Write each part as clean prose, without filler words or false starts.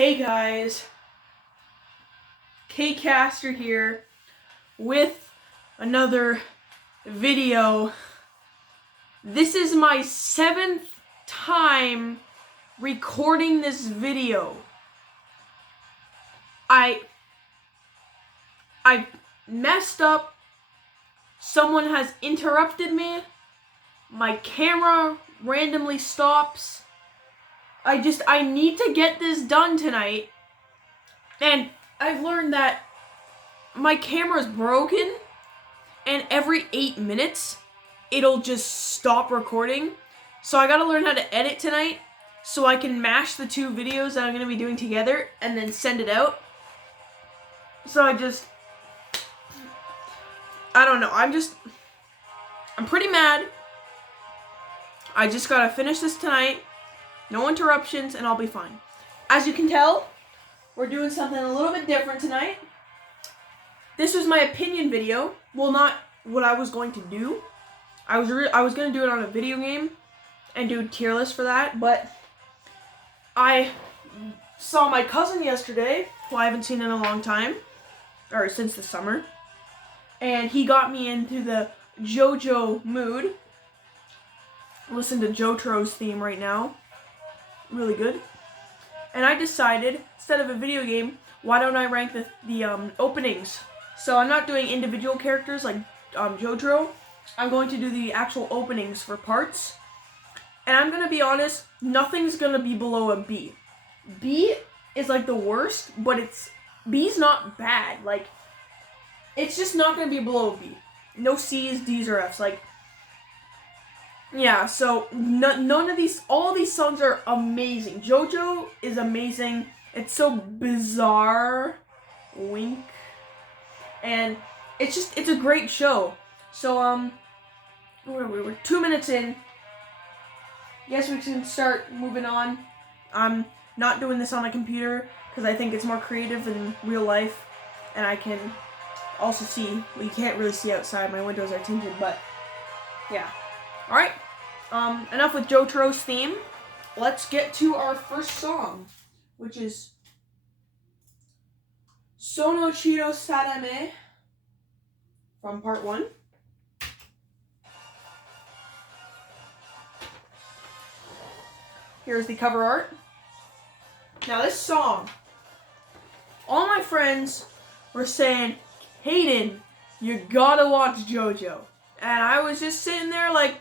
Hey guys, K-Caster here with another video. This is my 7th time recording this video. I messed up. Someone has interrupted me. My camera randomly stops. I need to get this done tonight. And I've learned that my camera's broken, and every 8 minutes, it'll just stop recording. So I gotta learn how to edit tonight, so I can mash the two videos that I'm gonna be doing together, and then send it out. So I don't know, I'm pretty mad. I just gotta finish this tonight. No interruptions, and I'll be fine. As you can tell, we're doing something a little bit different tonight. This was my opinion video. Well, not what I was going to do. I was going to do it on a video game and do a tier list for that, but I saw my cousin yesterday, who I haven't seen in a long time, or since the summer, and he got me into the Jojo mood. Listen to Jojo's theme right now. Really good. And I decided, instead of a video game, why don't I rank the openings? So I'm not doing individual characters like Jojo. I'm going to do the actual openings for parts. And I'm going to be honest, nothing's going to be below a B. B is like the worst, but B's not bad. Like, it's just not going to be below a B. No C's, D's, or F's. Like, yeah, so none of these, all these songs are amazing. Jojo is amazing. It's so bizarre, wink, and it's a great show. So we're 2 minutes in. Guess we can start moving on. I'm not doing this on a computer because I think it's more creative in real life, and I can also see. Well, you can't really see outside. My windows are tinted, but yeah. Alright, enough with Jojo's theme. Let's get to our first song, which is Sono Chido Sadame from part 1. Here's the cover art. Now this song, all my friends were saying, Hayden, you gotta watch Jojo. And I was just sitting there like,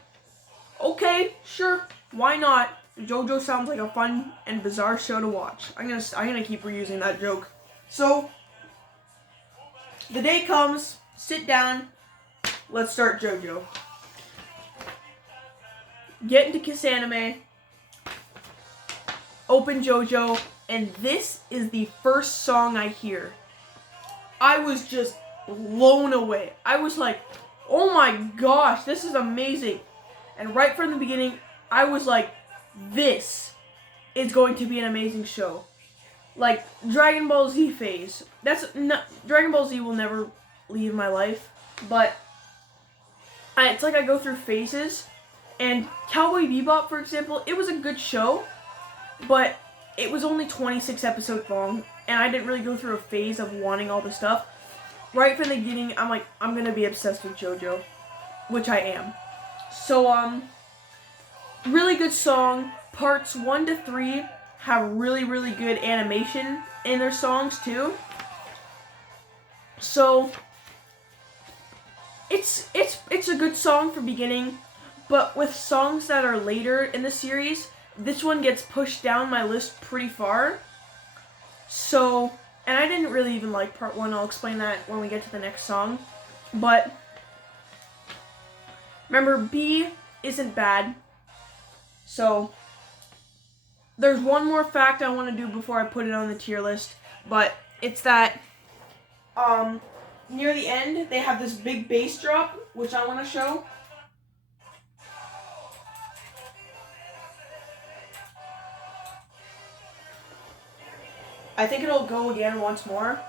okay, sure, why not? Jojo sounds like a fun and bizarre show to watch. I'm gonna keep reusing that joke. So the day comes, sit down, let's start Jojo. Get into Kiss Anime, open Jojo, and this is the first song I hear. I was just blown away. I was like, oh my gosh, this is amazing. And right from the beginning, I was like, this is going to be an amazing show. Like, Dragon Ball Z phase. Dragon Ball Z will never leave my life, but it's like I go through phases. And Cowboy Bebop, for example, it was a good show, but it was only 26 episodes long, and I didn't really go through a phase of wanting all the stuff. Right from the beginning, I'm like, I'm gonna be obsessed with Jojo, which I am. So, really good song. Parts 1 to 3 have really, really good animation in their songs, too. So, it's a good song for beginning, but with songs that are later in the series, this one gets pushed down my list pretty far. So, and I didn't really even like part 1, I'll explain that when we get to the next song. But remember, B isn't bad. So, there's one more fact I want to do before I put it on the tier list, but it's that near the end, they have this big bass drop, which I want to show. I think it'll go again once more.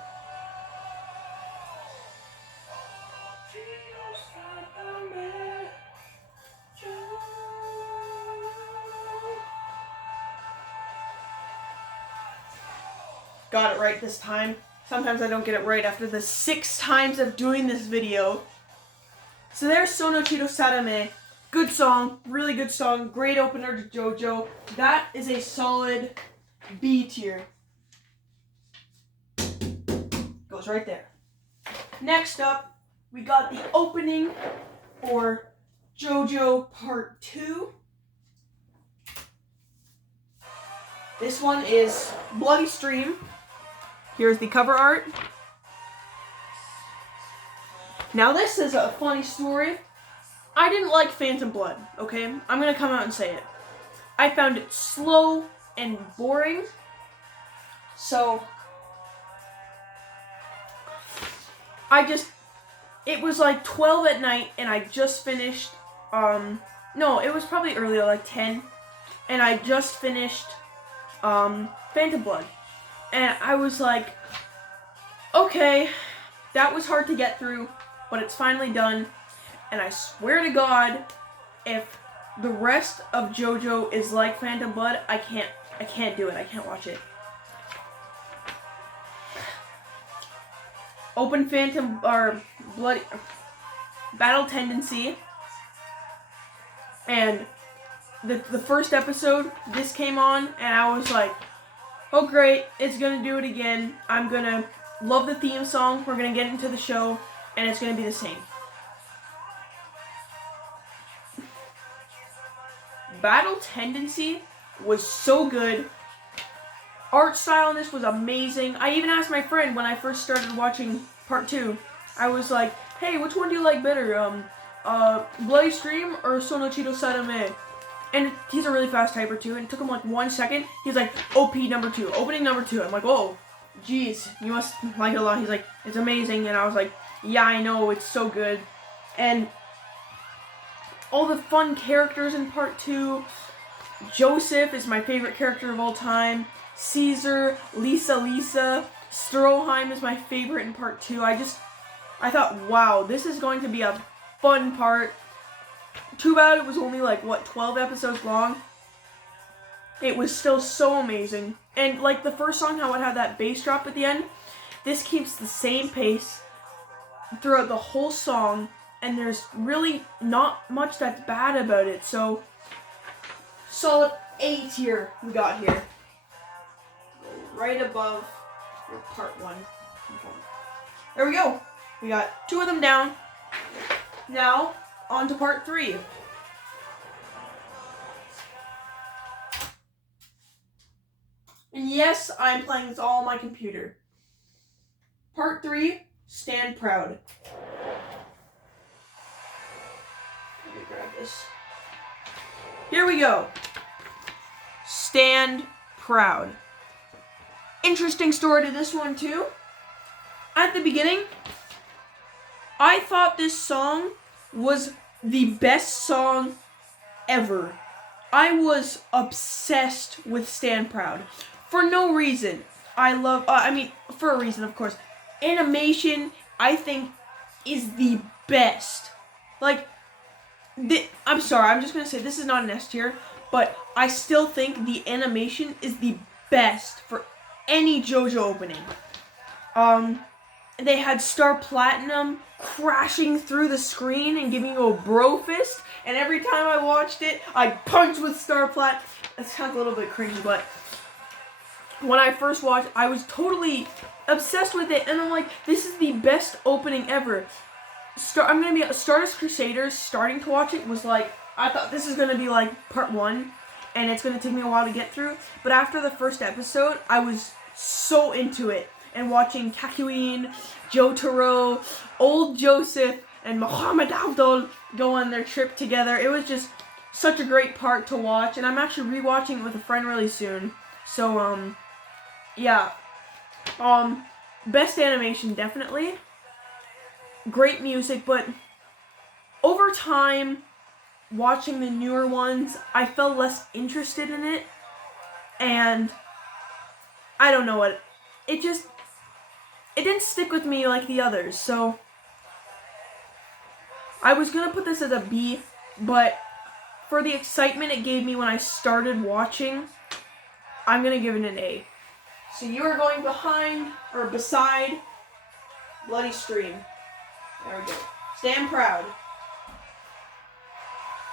got it right this time. Sometimes I don't get it right after the 6 times of doing this video. So there's Sonochiro Sarame. Good song, really good song, great opener to Jojo. That is a solid B tier. Goes right there. Next up, we got the opening for Jojo Part 2. This one is Bloodstream. Here's the cover art. Now this is a funny story. I didn't like Phantom Blood, okay? I'm gonna come out and say it. I found it slow and boring. So, it was like 12 at night and I just finished, no, it was probably earlier, like 10. And I just finished, Phantom Blood. And I was like, okay, that was hard to get through, but it's finally done. And I swear to God, if the rest of Jojo is like Phantom Blood, I can't do it. I can't watch it. Open Phantom or Bloody Battle Tendency, and the first episode this came on, and I was like, oh great, it's gonna do it again. I'm gonna love the theme song. We're gonna get into the show, and it's gonna be the same. Battle Tendency was so good. Art style in this was amazing. I even asked my friend when I first started watching Part 2. I was like, hey, which one do you like better? Bloodstream or Sonochiro Sarame? And he's a really fast typer too, and it took him like 1 second. He's like, OP number 2, opening number 2. I'm like, oh, geez, you must like it a lot. He's like, it's amazing. And I was like, yeah, I know, it's so good. And all the fun characters in Part 2. Joseph is my favorite character of all time. Caesar, Lisa, Stroheim is my favorite in Part 2. I thought, wow, this is going to be a fun part. Too bad it was only like, 12 episodes long. It was still so amazing. And like the first song, how it had that bass drop at the end, this keeps the same pace throughout the whole song. And there's really not much that's bad about it. So, solid A tier we got here. Right above your Part 1. There we go. We got 2 of them down. Now, on to Part 3. And yes, I'm playing this all on my computer. Part 3, Stand Proud. Let me grab this. Here we go. Stand Proud. Interesting story to this one too. At the beginning, I thought this song was the best song ever. I was obsessed with Stand Proud. For no reason. For a reason, of course. Animation, I think, is the best. Like, I'm sorry, I'm just going to say this is not an S tier, but I still think the animation is the best for any JoJo opening. They had Star Platinum crashing through the screen and giving you a bro fist, and every time I watched it, I punched with Star Plat. That sounds a little bit cringy, but when I first watched, I was totally obsessed with it, and I'm like, this is the best opening ever. I'm gonna be Stardust Crusaders. Starting to watch it was like, I thought this is gonna be like Part 1, and it's gonna take me a while to get through. But after the first episode, I was so into it, and watching Kakyoin, Jotaro, old Joseph, and Muhammad Abdul go on their trip together. It was just such a great part to watch, and I'm actually rewatching it with a friend really soon. So, yeah. Best animation, definitely. Great music, but over time, watching the newer ones, I felt less interested in it, and I don't know what, it didn't stick with me like the others, so I was gonna put this as a B, but for the excitement it gave me when I started watching, I'm gonna give it an A. So you are going behind, or beside, Bloodstream. There we go. Stand proud.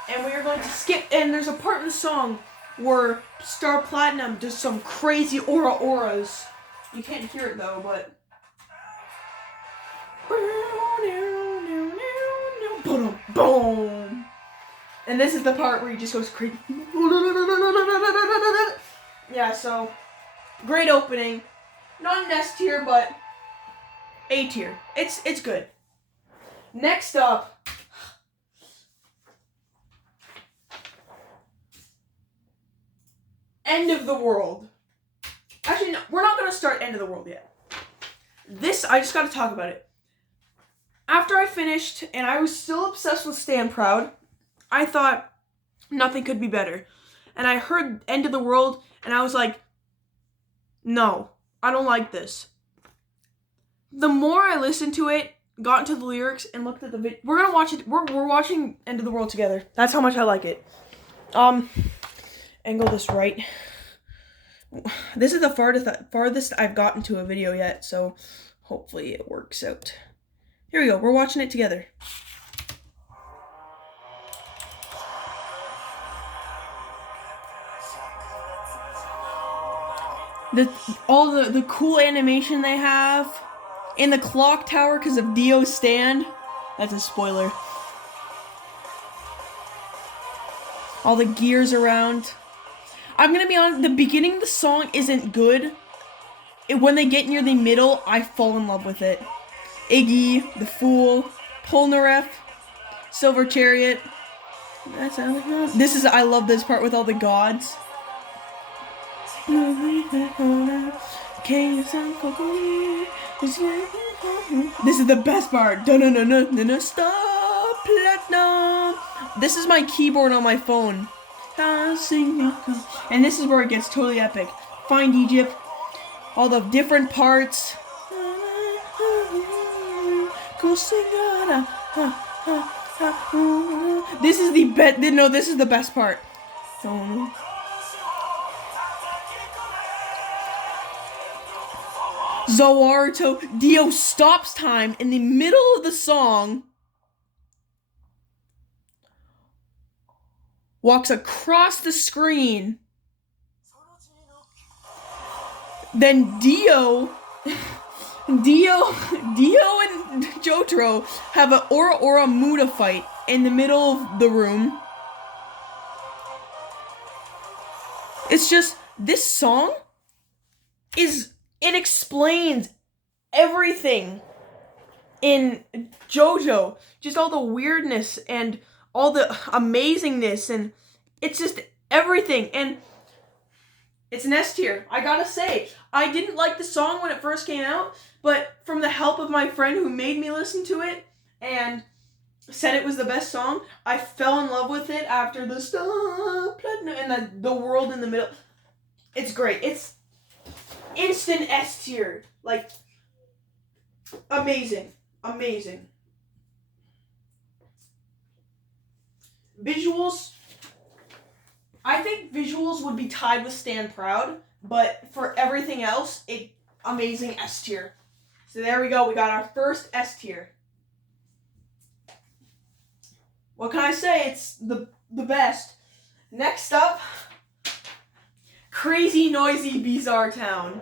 And we are going to skip, and there's a part in the song where Star Platinum does some crazy auras. You can't hear it though, but... Boom! And this is the part where he just goes crazy. Yeah, so... Great opening. Not an S tier, but A tier. It's good. Next up, End of the World. Actually, no, we're not going to start End of the World yet. This, I just got to talk about it. After I finished, and I was still obsessed with Stand Proud, I thought nothing could be better. And I heard End of the World, and I was like, no, I don't like this. The more I listened to it, got into the lyrics, and looked at the video, we're gonna watch it. We're watching End of the World together. That's how much I like it. Angle this right. This is the farthest I've gotten to a video yet, so hopefully it works out. Here we go. We're watching it together. All the cool animation they have in the clock tower because of Dio's stand. That's a spoiler. All the gears around. I'm gonna be honest, the beginning of the song isn't good. When they get near the middle, I fall in love with it. Iggy, The Fool, Polnareff, Silver Chariot. I love this part with all the gods. This is the best part. Stop platinum. This is my keyboard on my phone. And this is where it gets totally epic. Find Egypt. All the different parts. This is the best. No, this is the best part. Zoarto. Dio stops time in the middle of the song, walks across the screen, then Dio and Jojo have an Ora Muda fight in the middle of the room. It's just, this song it explains everything in Jojo. Just all the weirdness and all the amazingness, and it's just everything. And it's an S tier. I gotta say, I didn't like the song when it first came out, but from the help of my friend who made me listen to it and said it was the best song, I fell in love with it after the Stop Platinum and the world in the middle. It's great. It's instant S tier. Like, amazing. Amazing. Visuals. I think visuals would be tied with Stand Proud, but for everything else, amazing S tier. So there we go. We got our first S tier. What can I say? It's the best. Next up, Crazy Noisy Bizarre Town.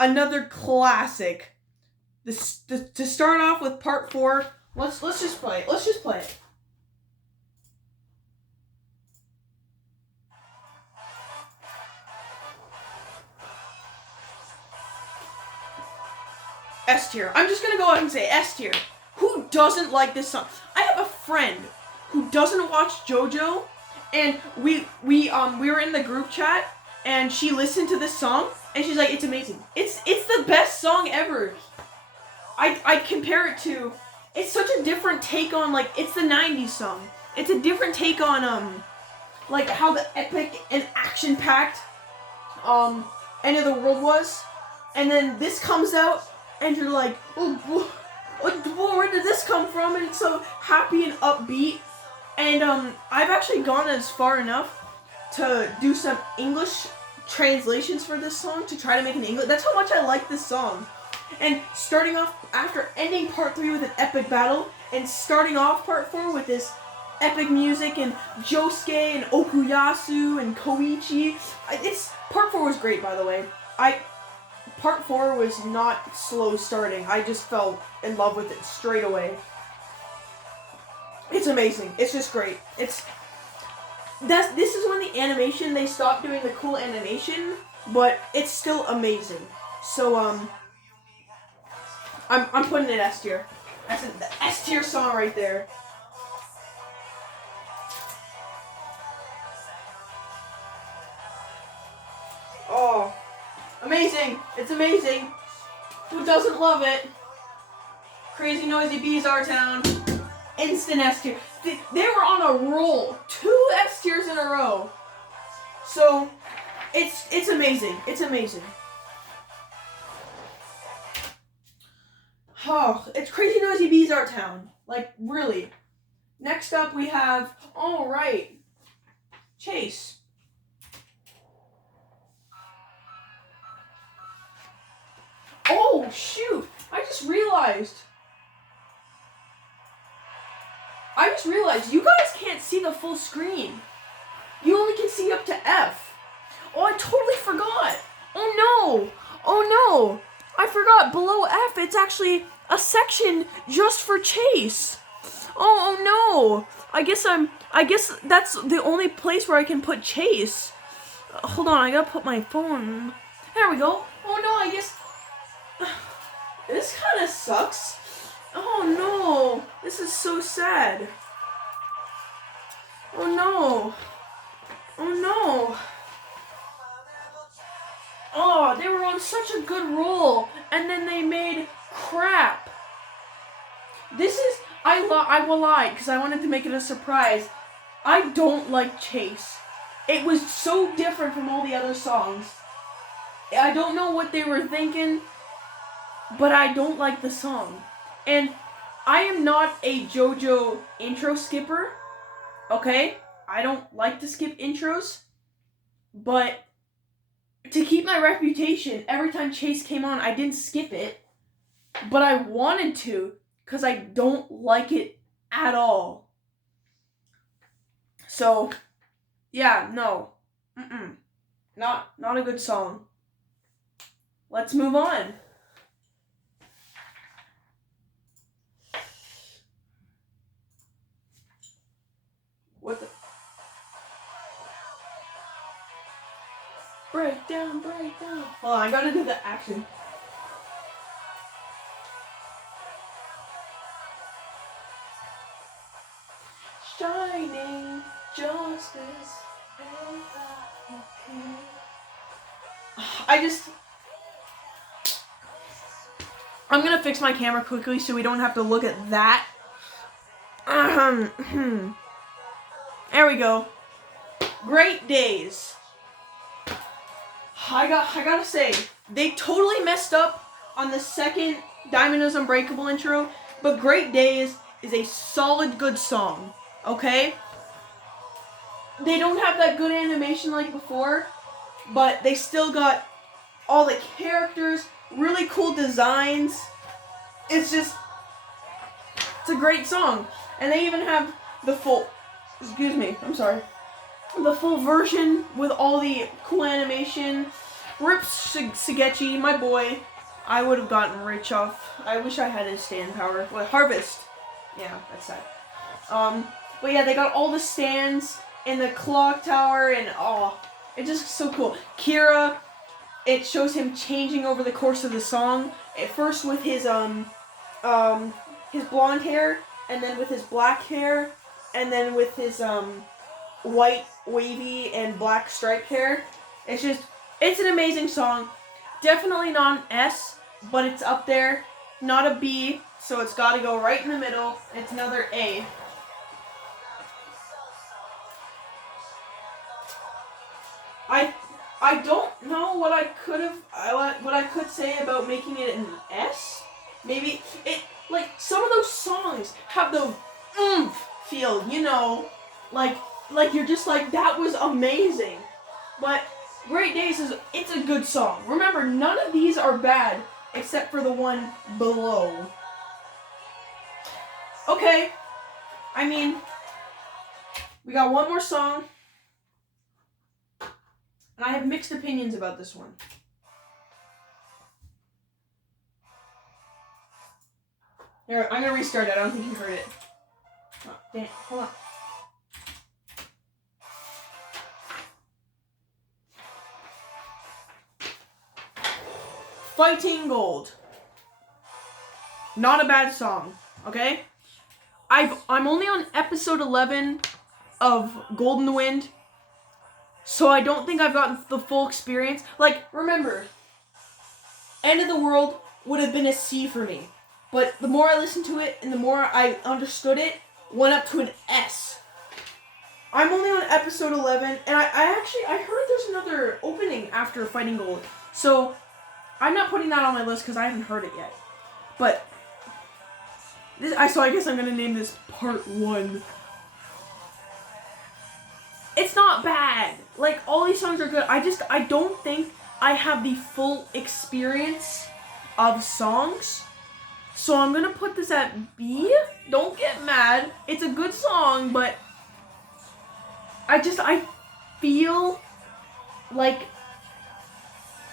Another classic. To start off with part 4, let's just play it. Let's just play it. S tier. I'm just gonna go ahead and say S tier. Who doesn't like this song? I have a friend who doesn't watch Jojo, and we were in the group chat, and she listened to this song, and she's like, it's amazing. It's the best song ever. I'd compare it to, it's such a different take on, like, it's the 90s song. It's a different take on, like, how the epic and action-packed, End of the World was. And then this comes out, and you're like, oh, where did this come from? And it's so happy and upbeat. And I've actually gone as far enough to do some English translations for this song to try to make an English. That's how much I like this song. And starting off after ending part 3 with an epic battle and starting off part 4 with this epic music and Josuke and Okuyasu and Koichi. Part 4 was great, by the way. Part 4 was not slow starting. I just fell in love with it straight away. It's amazing. It's just great. This is when the animation, they stopped doing the cool animation, but it's still amazing. So, I'm putting it S tier. That's the S tier song right there. Oh, amazing. It's amazing. Who doesn't love it? Crazy Noisy Bees, Our Town. Instant S tier. They were on a roll. 2 S tiers in a row. So, it's amazing. It's amazing. Oh, it's Crazy Noisy Bees, Our Town. Like, really. Next up we have, all right, Chase. Oh, shoot. I just realized you guys can't see the full screen. You only can see up to F. Oh, I totally forgot. Oh no. I forgot below F, it's actually a section just for Chase. Oh no. I guess that's the only place where I can put Chase. Hold on, I gotta put my phone. There we go. Oh no, I guess this kind of sucks. Oh no, this is so sad. Oh no. Oh, they were on such a good roll, and then they made crap. I will lie, because I wanted to make it a surprise. I don't like Chase. It was so different from all the other songs. I don't know what they were thinking, but I don't like the song. And I am not a Jojo intro skipper, okay? I don't like to skip intros, but to keep my reputation, every time Chase came on, I didn't skip it, but I wanted to, because I don't like it at all. So, yeah, no. Not a good song. Let's move on. What the? Break down. Hold on, I gotta do the action. Shining justice. I'm gonna fix my camera quickly so we don't have to look at that. There we go. Great Days. I gotta say, they totally messed up on the second Diamond is Unbreakable intro, but Great Days is a solid good song, okay? They don't have that good animation like before, but they still got all the characters, really cool designs. It's a great song. And they even have the full version with all the cool animation. Rip Shigechi, my boy. I would have gotten rich off. I wish I had his stand power. Well, Harvest. Yeah, that's sad. But yeah, they got all the stands in the clock tower, and it's just so cool. Kira, it shows him changing over the course of the song. At first with his blonde hair, and then with his black hair, and then with his white wavy and black striped hair. It's an amazing song. Definitely not an S, but it's up there. Not a B, so it's got to go right in the middle. It's another A. I don't know what I could say about making it an S. Maybe some of those songs have the oomph feel, like you're just like, that was amazing. But Great Days it's a good song. Remember, none of these are bad except for the one below. Okay, I mean, we got one more song, and I have mixed opinions about this one. Here, I'm gonna restart it. I don't think you heard it. Oh, damn, hold on. Fighting Gold. Not a bad song, okay? I'm only on episode 11 of Golden Wind, so I don't think I've gotten the full experience. Like, remember, End of the World would have been a C for me, but the more I listened to it and the more I understood it, went up to an S. I'm only on episode 11, and I heard there's another opening after Fighting Gold, so I'm not putting that on my list because I haven't heard it yet. But I guess I'm gonna name this Part 1. It's not bad. Like, all these songs are good. I don't think I have the full experience of songs. So I'm gonna put this at B. Don't get mad. It's a good song, but I feel like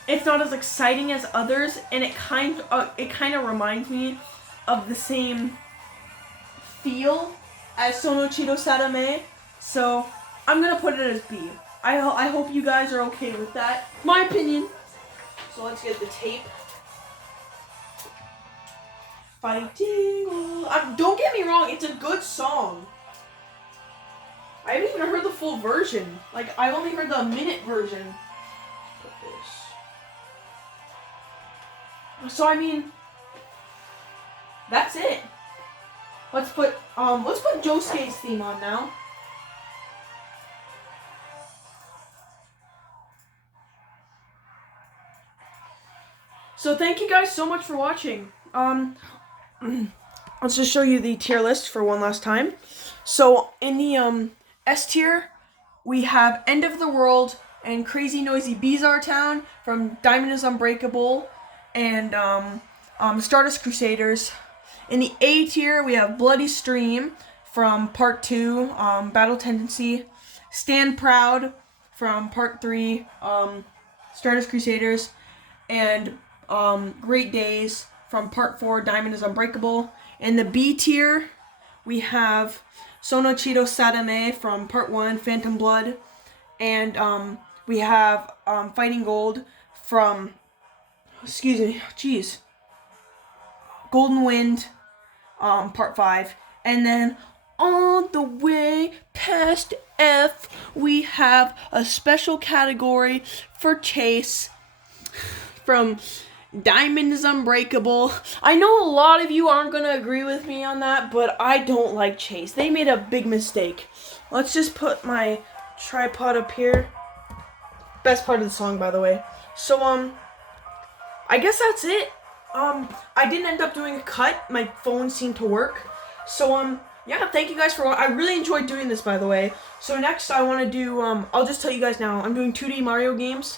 it's not as exciting as others, and it kind of reminds me of the same feel as Sono Chido Sadame, so I'm gonna put it as B. I hope you guys are okay with that. My opinion. So let's get the tape. Fighting. Don't get me wrong, it's a good song. I haven't even heard the full version. Like, I only heard the minute version. Put this. So I mean, that's it. Let's put Josuke's theme on now. So thank you guys so much for watching. Let's just show you the tier list for one last time. So in the S tier, we have End of the World and Crazy Noisy Bizarre Town from Diamond is Unbreakable and Stardust Crusaders. In the A tier, we have Bloody Stream from Part 2, Battle Tendency, Stand Proud from Part 3, Stardust Crusaders, and Great Days from Part 4, Diamond is Unbreakable. In the B tier, we have Sono Chido Sadame from Part 1, Phantom Blood, and we have Fighting Gold from, Golden Wind, Part 5, and then all the way past F, we have a special category for Chase from Diamond is Unbreakable. I know a lot of you aren't going to agree with me on that, but I don't like Chase. They made a big mistake. Let's just put my tripod up here. Best part of the song, by the way. So, I guess that's it. I didn't end up doing a cut. My phone seemed to work. So, yeah, thank you guys for watching. I really enjoyed doing this, by the way. So next I want to do, I'll just tell you guys now, I'm doing 2D Mario games.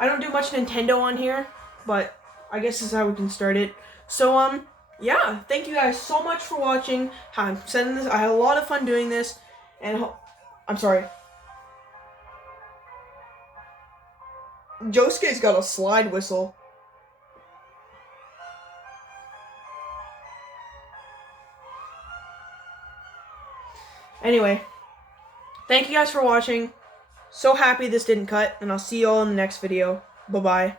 I don't do much Nintendo on here, but I guess this is how we can start it. So, yeah, thank you guys so much for watching. I'm sending this. I had a lot of fun doing this, and I'm sorry. Josuke's got a slide whistle. Anyway, thank you guys for watching. So happy this didn't cut, and I'll see you all in the next video. Bye-bye.